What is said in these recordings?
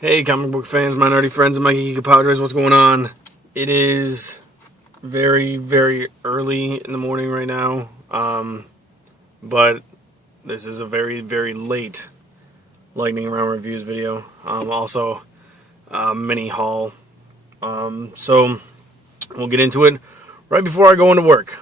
Hey, comic book fans, my nerdy friends, and my geeky padres, what's going on? It is very, very early in the morning right now, but this is a very, very late Lightning Round Reviews video. Also, mini haul. So, we'll get into it right before I go into work.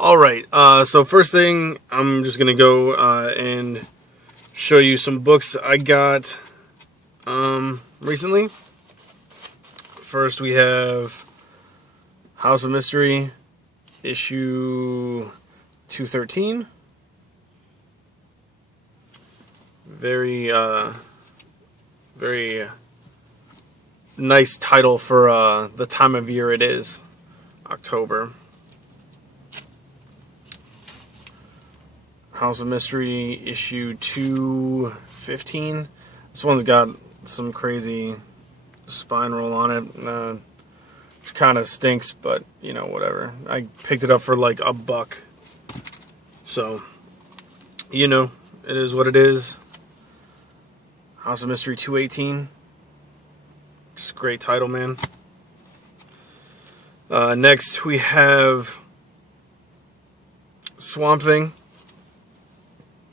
Alright, so first thing, I'm just going to go and show you some books I got recently. First we have House of Mystery, issue 213. Very nice title for the time of year it is, October. House of Mystery, issue 215. This one's got some crazy spine roll on it, which kind of stinks, but, you know, whatever. I picked it up for like $1. So, you know, it is what it is. House of Mystery 218. Just a great title, man. Next, we have Swamp Thing,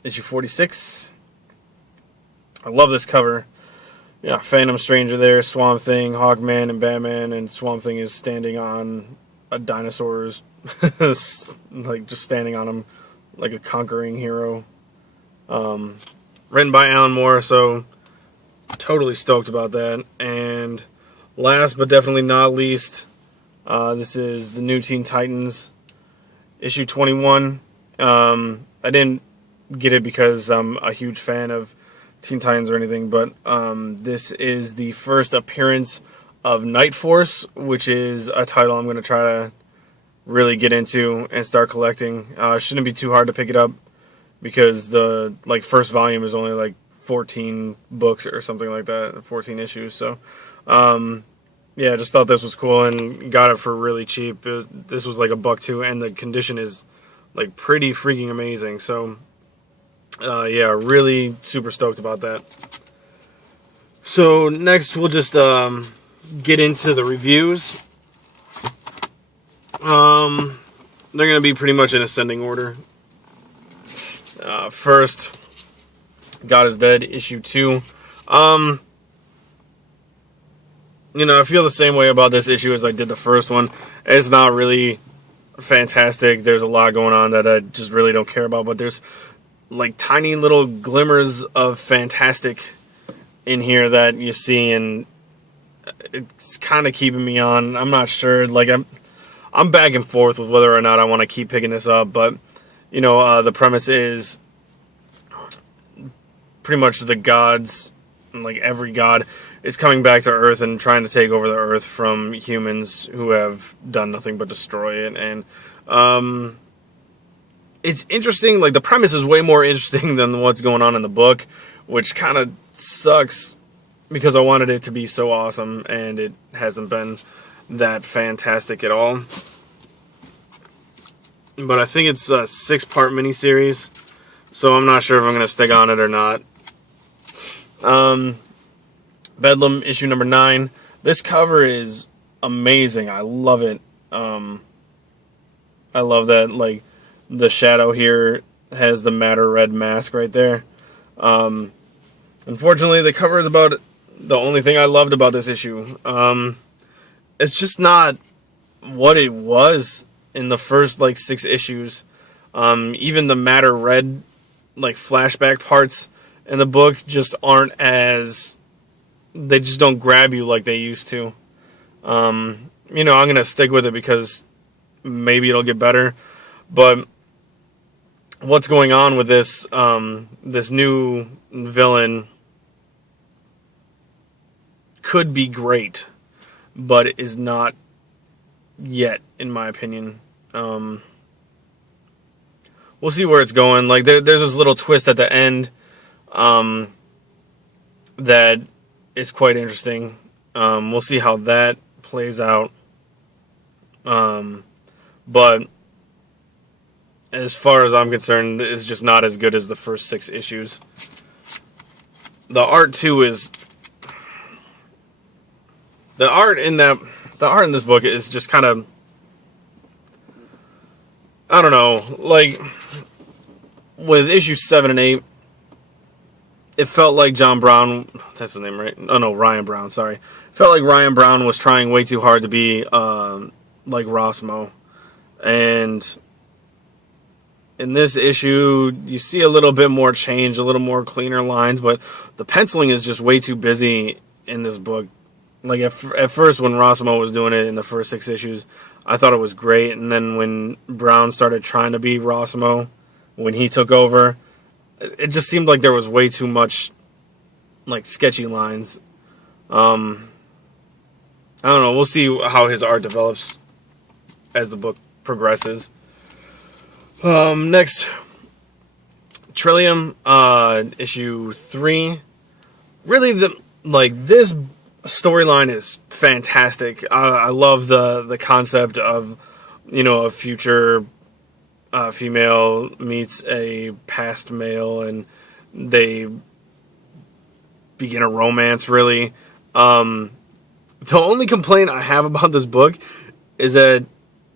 issue 46. I love this cover. Yeah, Phantom Stranger there, Swamp Thing, Hawkman, and Batman, and Swamp Thing is standing on a dinosaur's, like just standing on him like a conquering hero. Written by Alan Moore, so totally stoked about that. And last but definitely not least, this is the New Teen Titans, issue 21. I didn't get it because I'm a huge fan of Teen Titans or anything, but this is the first appearance of Night Force, which is a title I'm going to try to really get into and start collecting. Shouldn't be too hard to pick it up because the first volume is only like 14 books or something like that, 14 issues. So yeah, I just thought this was cool and got it for really cheap. This was like $1 too, and the condition is like pretty freaking amazing. So yeah, really super stoked about that. So next we'll just get into the reviews. They're going to be pretty much in ascending order. First, God is Dead, issue 2. You know, I feel the same way about this issue as I did the first one. It's not really fantastic. There's a lot going on that I just really don't care about, but there's like tiny little glimmers of fantastic in here that you see, and it's kind of keeping me on. I'm not sure. Like I'm back and forth with whether or not I want to keep picking this up, but you know, the premise is pretty much the gods, like every god, is coming back to Earth and trying to take over the Earth from humans who have done nothing but destroy it. And it's interesting, like the premise is way more interesting than what's going on in the book, which kind of sucks because I wanted it to be so awesome and it hasn't been that fantastic at all. But I think it's a 6-part miniseries, so I'm not sure if I'm going to stick on it or not. Bedlam, issue number 9. This cover is amazing. I love it. I love that, like, the shadow here has the Matter Red mask right there. Unfortunately, the cover is about the only thing I loved about this issue. It's just not what it was in the first, 6 issues. Even the Matter Red, flashback parts in the book just aren't as... They just don't grab you like they used to. I'm going to stick with it because maybe it'll get better. But what's going on with this this new villain could be great, but it is not yet, in my opinion. We'll see where it's going. Like there's this little twist at the end that is quite interesting. We'll see how that plays out. But as far as I'm concerned, it's just not as good as the first 6 issues. The art too is the art in this book is just kind of, I don't know, like with issues 7 and 8, it felt like John Brown, that's his name, right? Oh no, Ryan Brown, sorry. It felt like Ryan Brown was trying way too hard to be like Rossmo. And in this issue, you see a little bit more change, a little more cleaner lines, but the penciling is just way too busy in this book. Like at first when Rossmo was doing it in the first 6 issues, I thought it was great. And then when Brown started trying to be Rossmo, when he took over, it just seemed like there was way too much like sketchy lines. I don't know. We'll see how his art develops as the book progresses. Next, Trillium, issue 3. Really, this storyline is fantastic. I love the concept of, a future female meets a past male and they begin a romance, really. The only complaint I have about this book is that,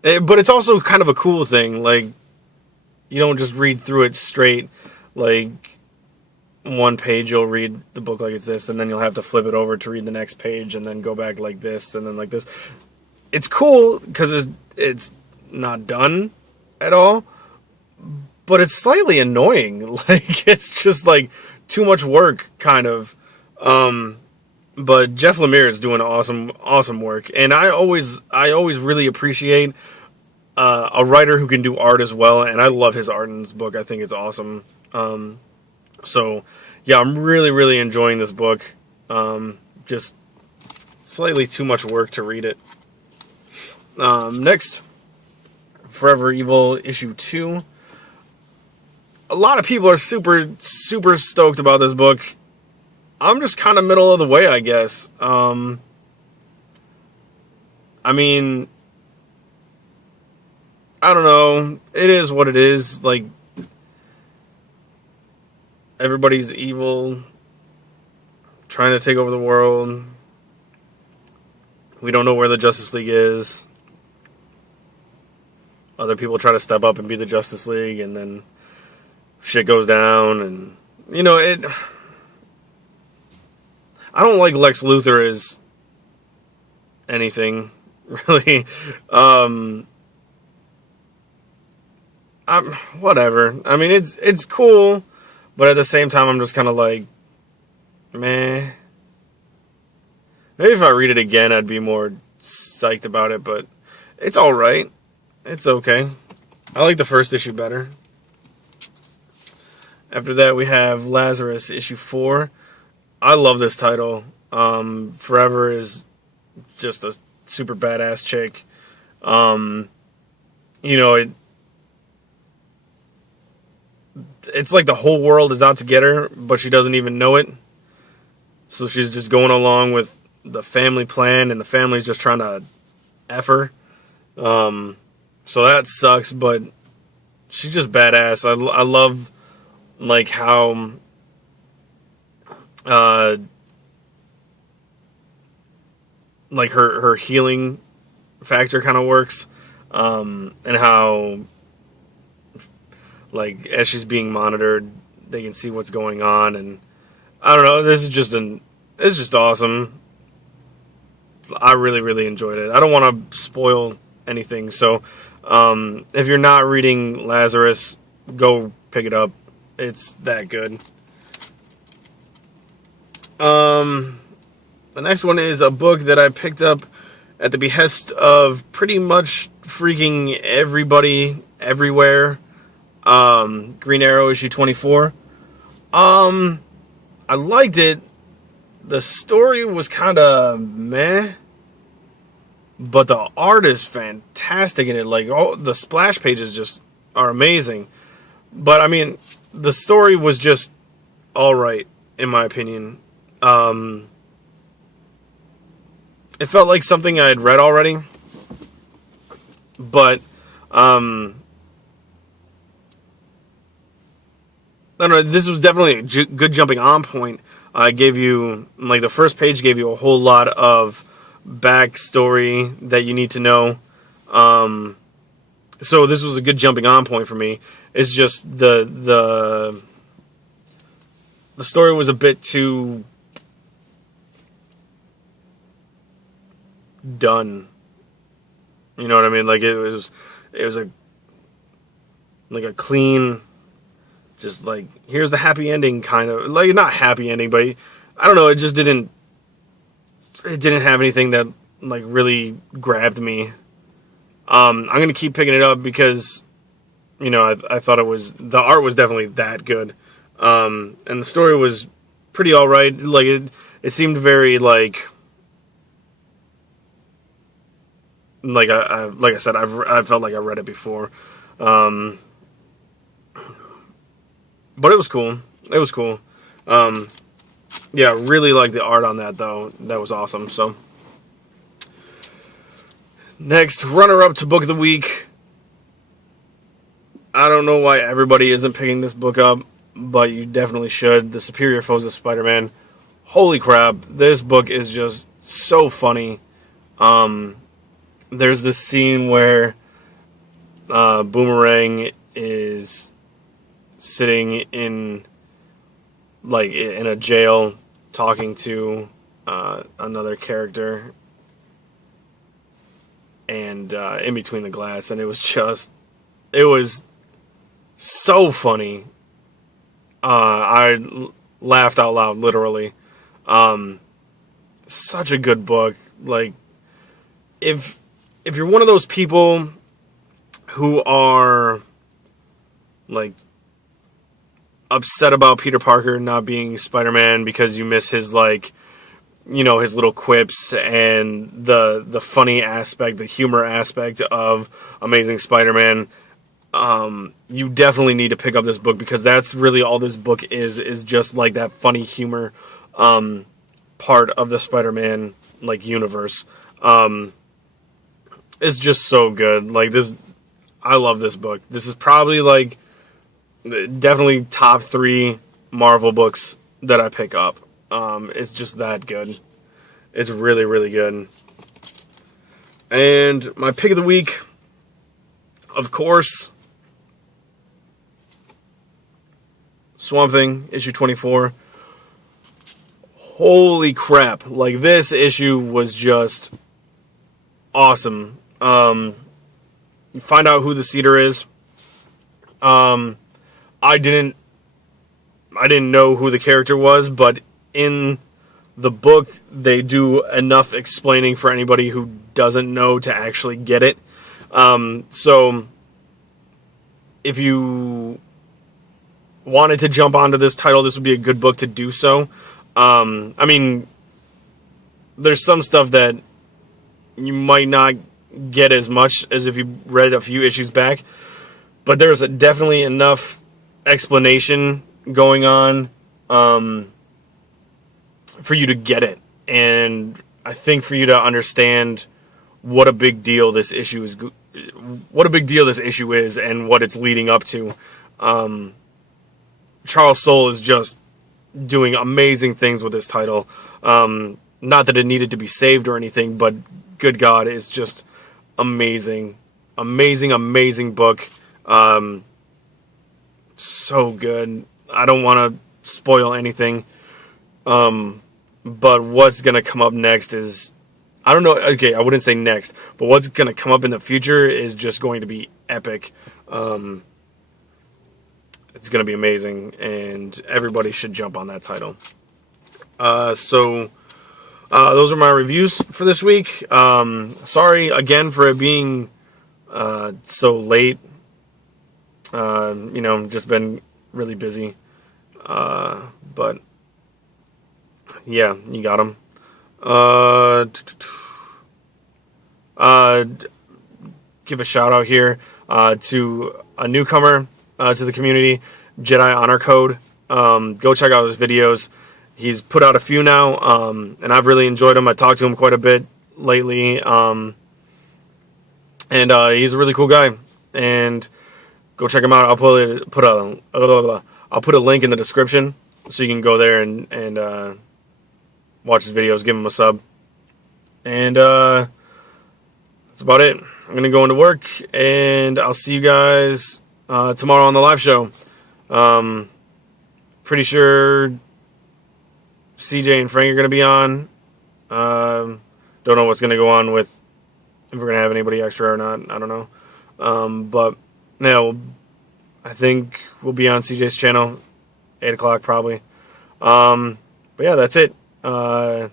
but it's also kind of a cool thing, like, you don't just read through it straight, like, one page you'll read the book like it's this, and then you'll have to flip it over to read the next page, and then go back like this, and then like this. It's cool, because it's not done at all, but it's slightly annoying. Like, it's just, like, too much work, kind of. But Jeff Lemire is doing awesome work, and I always really appreciate a writer who can do art as well, and I love his art in this book. I think it's awesome. So yeah, I'm really enjoying this book. Just slightly too much work to read it. Next, Forever Evil issue 2. A lot of people are super stoked about this book. I'm just kind of middle of the way, I guess. I mean, I don't know. It is what it is. Like, everybody's evil, trying to take over the world. We don't know where the Justice League is. Other people try to step up and be the Justice League, and then shit goes down, and, I don't like Lex Luthor as anything, really. Whatever. I mean, it's cool, but at the same time, I'm just kind of like, meh. Maybe if I read it again, I'd be more psyched about it, but it's alright. It's okay. I like the first issue better. After that, we have Lazarus, issue 4. I love this title. Forever is just a super badass chick. It's like the whole world is out to get her, but she doesn't even know it. So she's just going along with the family plan, and the family's just trying to F her. So that sucks, but she's just badass. I love, like, how like her healing factor kind of works, and how, like, as she's being monitored, they can see what's going on, and I don't know, it's just awesome. I really enjoyed it. I don't want to spoil anything, so if you're not reading Lazarus, go pick it up. It's that good. The next one is a book that I picked up at the behest of pretty much freaking everybody, everywhere. Green Arrow issue 24. I liked it. The story was kind of meh, but the art is fantastic in it. Like, all the splash pages just are amazing. But I mean, the story was just all right, in my opinion. It felt like something I had read already, but I don't know. This was definitely a good jumping on point. I gave you, like, the first page gave you a whole lot of backstory that you need to know. So this was a good jumping on point for me. It's just the story was a bit too done. You know what I mean? Like, it was like a clean, just like, here's the happy ending kind of, like, not happy ending, but I don't know, it just didn't have anything that, like, really grabbed me. I'm gonna keep picking it up because, you know, I thought the art was definitely that good. And the story was pretty alright. Like, it seemed very, like I said, I felt like I read it before. But it was cool. It was cool. Yeah, really liked the art on that, though. That was awesome. So, next, runner-up to Book of the Week. I don't know why everybody isn't picking this book up, but you definitely should. The Superior Foes of Spider-Man. Holy crap, this book is just so funny. There's this scene where Boomerang is sitting in a jail talking to another character, and in between the glass, and it was so funny. I laughed out loud, literally. Such a good book. Like, if you're one of those people who are, like, upset about Peter Parker not being Spider-Man because you miss his, like, you know, his little quips and the funny aspect, the humor aspect of Amazing Spider-Man, you definitely need to pick up this book, because that's really all this book is just, like, that funny humor part of the Spider-Man, like, universe. It's just so good. Like, this, I love this book. This is probably, like, definitely top 3 Marvel books that I pick up. It's just that good. It's really, really good. And my pick of the week, of course, Swamp Thing, issue 24. Holy crap. Like, this issue was just awesome. You find out who the Cedar is. I didn't know who the character was, but in the book, they do enough explaining for anybody who doesn't know to actually get it. So, if you wanted to jump onto this title, this would be a good book to do so. I mean, there's some stuff that you might not get as much as if you read a few issues back, but there's definitely enough explanation going on for you to get it, and I think for you to understand what a big deal this issue is, and what it's leading up to. Charles Soule is just doing amazing things with this title. Not that it needed to be saved or anything, but good God, it's just amazing. Amazing book. So good. I don't want to spoil anything. But what's going to come up next is, I don't know, okay, I wouldn't say next, but what's going to come up in the future is just going to be epic. It's going to be amazing, and everybody should jump on that title. So, those are my reviews for this week. Sorry again for it being so late. Just been really busy. But yeah, you got them. Give a shout out here to a newcomer to the community, Jedi Honor Code. Go check out his videos. He's put out a few now, and I've really enjoyed him. I talked to him quite a bit lately, and he's a really cool guy. And go check him out. I'll put a link in the description so you can go there and watch his videos, give him a sub. And that's about it. I'm gonna go into work, and I'll see you guys tomorrow on the live show. Pretty sure CJ and Frank are gonna be on. Don't know what's gonna go on with, if we're gonna have anybody extra or not. I don't know. But yeah, I think we'll be on CJ's channel, 8 o'clock probably. But yeah, that's it. Have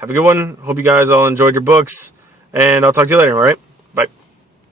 a good one. Hope you guys all enjoyed your books, and I'll talk to you later, alright?